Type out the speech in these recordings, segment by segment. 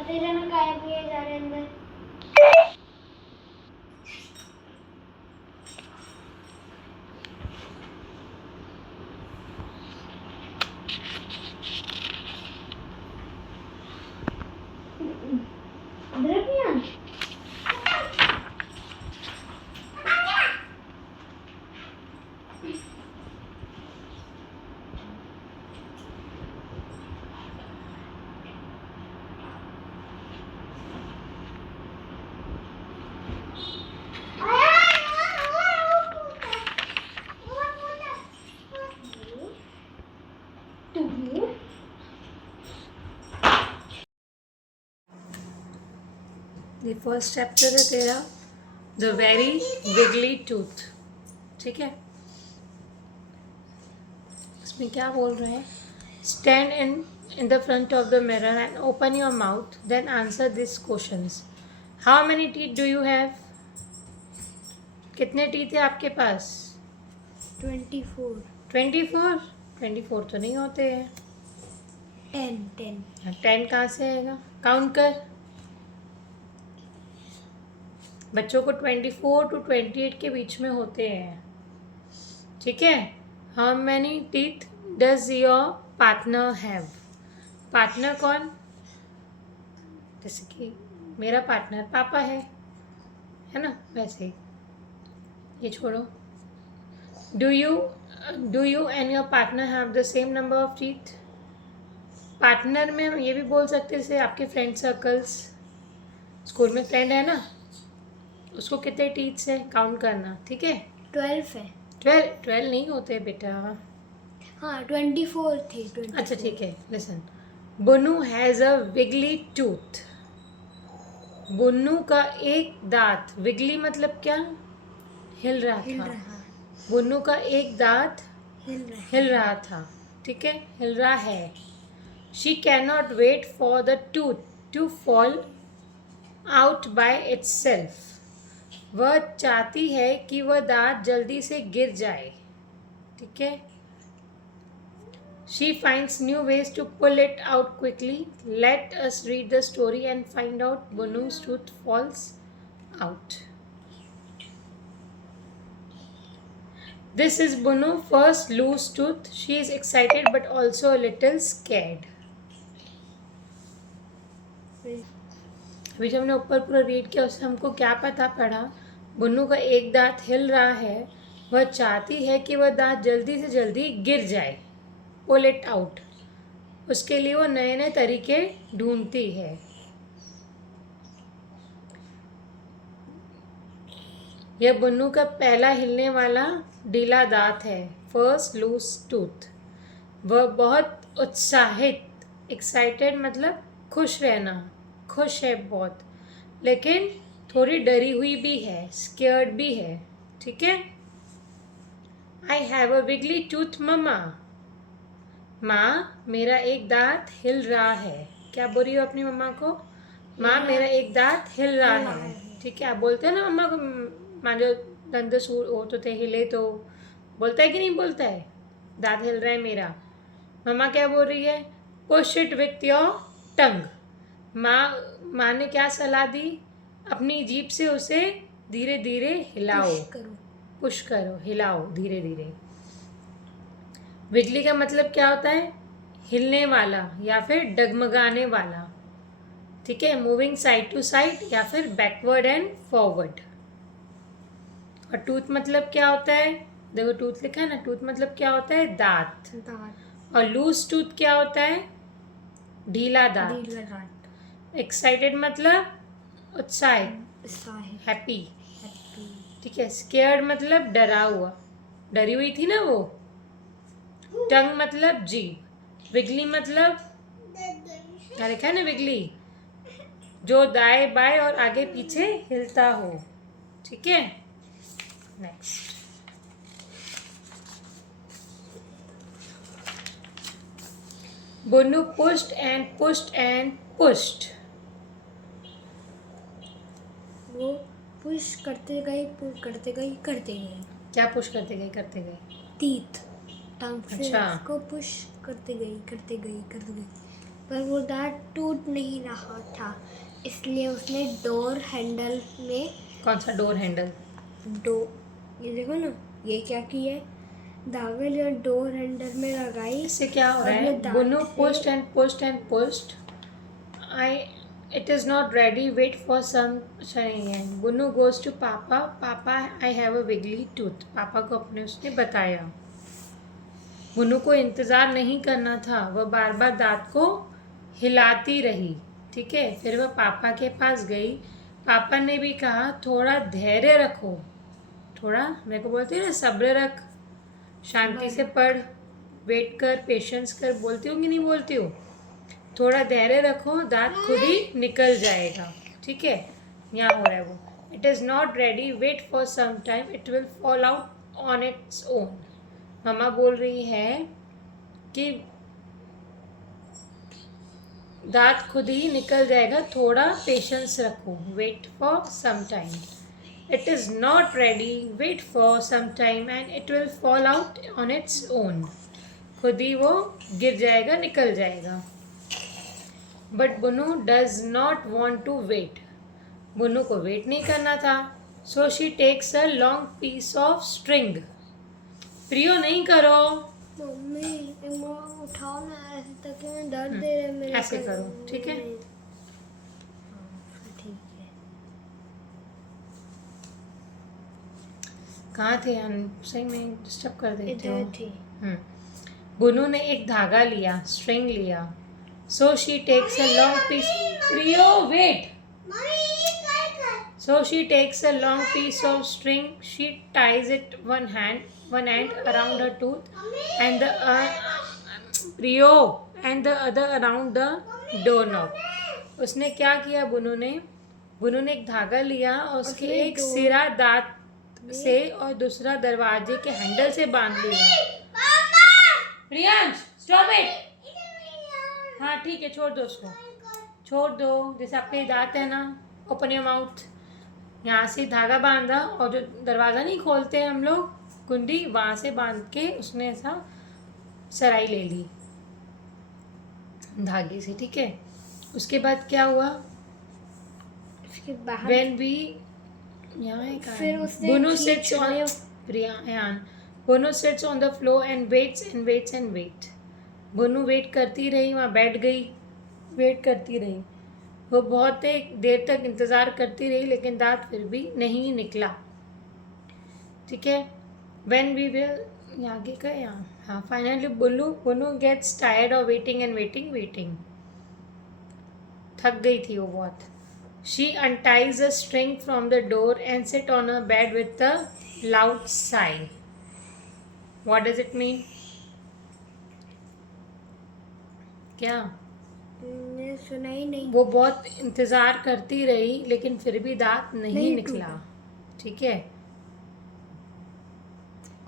पता ही रहना काय भी जा रहे अंदर। ये फर्स्ट चैप्टर है तेरा द वेरी विगली टूथ। ठीक है, इसमें क्या बोल रहे हैं? Stand in the front of the mirror and open your mouth, then answer this questions. How many teeth do you have? कितने टीथ है आपके पास? 24। 24? 24 तो नहीं होते हैं। 10। 10 कहाँ से आएगा? काउंट कर। बच्चों को 24 to 28 के बीच में होते हैं। ठीक है, how many teeth does your partner have? Partner कौन? जैसे कि मेरा पार्टनर पापा है ना, वैसे ही। ये छोड़ो। Do you and your partner have the same number of teeth? Partner में हम ये भी बोल सकते हैं, जैसे आपके फ्रेंड सर्कल्स, स्कूल में फ्रेंड है ना, उसको कितने टीथ्स है काउंट करना। ठीक है, 12 है। 12 नहीं होते बेटा। हाँ 24 थे। 24। अच्छा ठीक है, listen. Bunnu has a wiggly tooth. Bunnu का एक दांत, विगली मतलब क्या? हिल रहा था। बुन्नू का एक दांत हिल रहा था। ठीक है, हिल रहा है। She can not wait for the tooth to fall out by itself. वह चाहती है कि वह दांत जल्दी से गिर जाए। ठीक है, she finds new ways to pull it out quickly. Let us read the story and find out Bunu's tooth falls out. This is Bunu first loose tooth. She is excited but also a little scared. अभी जब हमने ऊपर पूरा read किया उससे हमको क्या पता पड़ा? बुन्नू का एक दांत हिल रहा है। वह चाहती है कि वह दांत जल्दी से जल्दी गिर जाए, पुल इट आउट। उसके लिए वो नए नए तरीके ढूंढती है। यह बुन्नू का पहला हिलने वाला ढीला दांत है, फर्स्ट लूज टूथ। वह बहुत उत्साहित, एक्साइटेड मतलब खुश रहना, खुश है बहुत, लेकिन थोड़ी डरी हुई भी है, स्केयर्ड भी है। ठीक है, I have a wiggly tooth मम्मा। माँ मेरा एक दांत हिल रहा है। क्या बोल रही हो अपनी मम्मा को? माँ मेरा एक दांत हिल रहा है। ठीक है, आप बोलते हो ना मम्मा को, माँ जो दंद सूर होते थे हिले तो बोलता है कि नहीं बोलता है? दांत हिल रहा है मेरा। मम्मा क्या बोल रही है? Push it with your tongue. माँ ने क्या सलाह दी? अपनी जीभ से उसे धीरे धीरे हिलाओ, पुश करो, हिलाओ धीरे धीरे। विगली का मतलब क्या होता है? हिलने वाला या फिर डगमगाने वाला। ठीक है, मूविंग साइड टू साइड या फिर बैकवर्ड एंड फॉरवर्ड। और टूथ मतलब क्या होता है? देखो टूथ लिखा है ना, टूथ मतलब क्या होता है? दांत। और लूज टूथ क्या होता है? ढीला दांत। एक्साइटेड मतलब उत्साहित, हैप्पी। ठीक है, स्केयर्ड मतलब डरा हुआ, डरी हुई थी ना वो। टंग मतलब जीभ। विगली मतलब क्या लिखा है ना? विगली जो दाएं बाएं और आगे पीछे हिलता हो। ठीक है, next. Bunnu pushed and pushed and pushed. वो पुश करते गए करते गए करते गए। क्या पुश करते गए करते गए? टीथ, टंग से अच्छा। उसको पुश करते गई करते गई करते गई। पर वो दांत टूट नहीं रहा था, इसलिए उसने डोर हैंडल में कौन सा डोर हैंडल? ये देखो ना, ये क्या किया है, धागे जो डोर हैंडल में लगाई। इससे क्या हो रहा और वो है? दांत बुनु से- pushed and pushed and pushed. It is not ready. Wait for some time. Bunu goes to पापा. पापा, I have a wiggly tooth. पापा को अपने उसने बताया. बुनु को इंतज़ार नहीं करना था, वह बार बार दांत को हिलाती रही. ठीक है, फिर वह पापा के पास गई. पापा ने भी कहा थोड़ा धैर्य रखो. थोड़ा मेरे को बोलती है ना, सब्र रख, शांति से पढ़, वेट कर, पेशेंस कर. बोलती हूँ कि नहीं बोलती हूँ? थोड़ा धैर्य रखो, दांत खुद ही निकल जाएगा. ठीक है, यहाँ हो रहा है वो. It is not ready, wait for some time, it will fall out on its own. मम्मा बोल रही है कि दांत खुद ही निकल जाएगा, थोड़ा पेशेंस रखो, wait for some time. It is not ready, wait for some time and it will fall out on its own. खुद ही वो गिर जाएगा, निकल जाएगा. But Bunu does not want to wait. Bunu को वेट नहीं करना था. So she takes a long piece of string. प्रियो नहीं करो, मम्मी एक बार उठाओ ना, ऐसे तक में दर्द दे रहे मेरे ऐसे को। करो, ठीक है? हाँ, ठीक है। कहाँ थे यार? सही में डिस्टर्ब कर देते हो. इधर थी। बुनु ने एक धागा लिया, स्ट्रिंग लिया. So she takes a long piece. प्रियो wait. So she takes a long piece of string. She ties it one end around her tooth, and the Priyo and the other around the doorknob. उसने क्या किया बुनु ने? बुनु ने एक धागा लिया और उसके उसने एक सिरा दांत से और दूसरा दरवाजे के हैंडल से बांध लिया. Priyansh, stop it. हाँ ठीक है, छोड़ दो उसको, छोड़ दो. जैसे आपके दांत है ना, ओपन योर माउथ. यहाँ से धागा बांधा और जो दरवाज़ा नहीं खोलते हैं हम लोग, कुंडी, वहाँ से बांध के उसने ऐसा सराई ले ली धागे से. ठीक है, उसके बाद क्या हुआ? उसके बाद When we यहाँ एक फिर उसने Bunu खींच sits on लिया। Priyan. Bunu sits on the floor and waits and waits and wait. Bunu wait करती रही, वहाँ बैठ गई, वेट करती रही. वो बहुत देर तक इंतज़ार करती रही, लेकिन दांत फिर भी नहीं निकला. ठीक है, व्हेन वी विल, यहाँ आगे का यहाँ. हाँ, finally Bunu gets tired of waiting and waiting waiting. थक गई थी वो बहुत. She unties a string from the door and sit on a bed with a loud sigh. What does it mean? क्या? मैंने सुना ही नहीं। वो बहुत इंतज़ार करती रही, लेकिन फिर भी दांत नहीं नहीं निकला. ठीक है,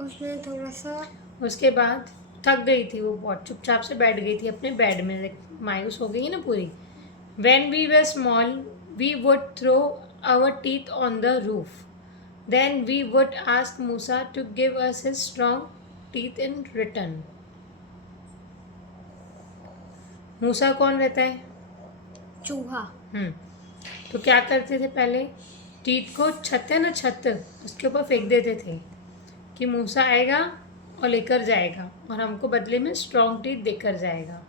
उसने थोड़ा सा उसके बाद थक गई थी वो बहुत, चुपचाप से बैठ गई थी अपने बेड में, मायूस हो गई ना पूरी. When we were small, we would throw our teeth on the roof. Then we would ask Musa to give us his strong teeth in return. मूसा कौन रहता है? चूहा। तो क्या करते थे पहले? टीथ को, छत है ना, छत, उसके ऊपर फेंक देते थे कि मूसा आएगा और लेकर जाएगा और हमको बदले में स्ट्रॉन्ग टीथ देकर जाएगा.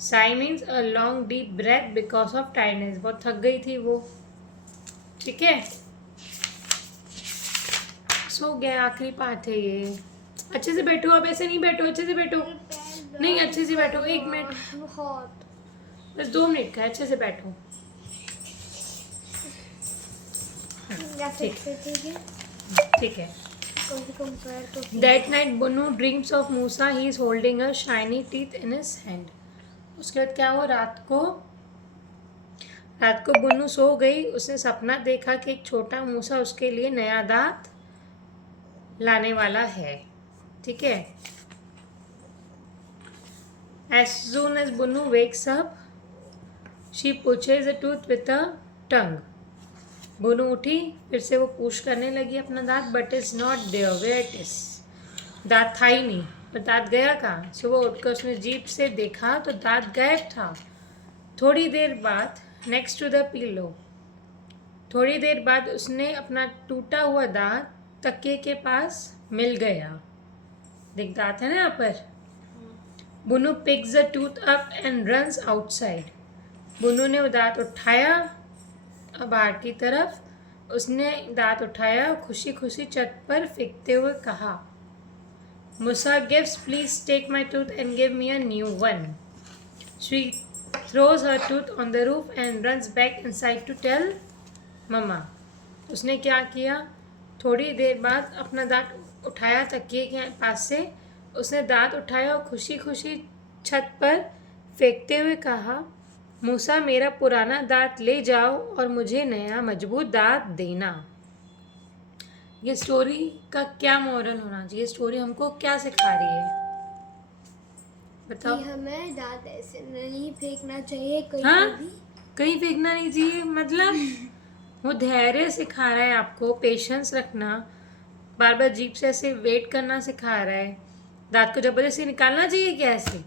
Sigh means a long deep breath because of tiredness. बहुत थक गई थी वो. ठीक है, सो गया. आखिरी पार्ट है ये. अच्छे से बैठो, अब ऐसे नहीं बैठो, अच्छे से बैठो. नहीं, अच्छे से बैठो. 1 मिनट, बहुत। बस 2 मिनट का. अच्छे से बैठो. ठीक है. That night Bunu dreams of Musa. He is holding a shiny teeth in his hand. उसके बाद क्या हुआ? रात को बुनु सो गई. उसने सपना देखा कि एक छोटा मूसा उसके लिए नया दांत लाने वाला है. ठीक है. As soon as Bunu wakes up, she pushes a tooth with a tongue. बुनु उठी, फिर से वो पुश करने लगी अपना दांत. But is not there where it is. दांत था ही नहीं. पर दांत गया कहाँ? सुबह उठकर उसने जीभ से देखा तो दांत गायब था. थोड़ी देर बाद नेक्स्ट टू द पिलो, थोड़ी देर बाद उसने अपना टूटा हुआ दांत तकिए के पास मिल गया। देख दांत है ना यहाँ पर। Bunu picks the tooth up and runs outside. Bunu ने वो दांत उठाया बाहर की तरफ, उसने दांत उठाया और खुशी खुशी छत पर फेंकते हुए कहा, mouse gives please take my tooth and give me a new one. She throws her tooth on the roof and runs back inside to tell mamma. उसने क्या किया, थोड़ी देर बाद अपना दांत उठाया तकिए के पास से, उसने दांत उठाया और खुशी खुशी छत पर फेंकते हुए कहा, मूसा मेरा पुराना दांत ले जाओ और मुझे नया मजबूत दांत देना। ये स्टोरी का क्या मोरल होना चाहिए? स्टोरी हमको क्या सिखा रही है बताओ? कि हमें दांत ऐसे नहीं फेंकना चाहिए कहीं हाँ? भी। कहीं फेंकना नहीं चाहिए मतलब वो धैर्य सिखा रहा है आपको, पेशेंस रखना, बार बार जीभ से ऐसे वेट करना सिखा रहा है। दांत को जबरदस्ती निकालना चाहिए क्या ऐसे?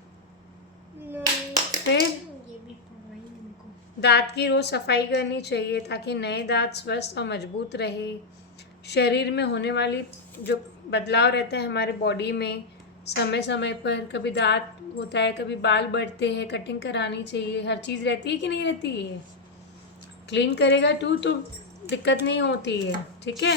नहीं, फिर ये भी पढ़ना ही हमको। दांत की रोज सफाई करनी चाहिए ताकि नए दांत स्वस्थ और मजबूत रहे। शरीर में होने वाली जो बदलाव रहते हैं हमारे बॉडी में, समय समय पर कभी दांत होता है, कभी बाल बढ़ते हैं, कटिंग करानी चाहिए। हर चीज़ रहती है कि नहीं रहती है? क्लीन करेगा तो दिक्कत नहीं होती है। ठीक है।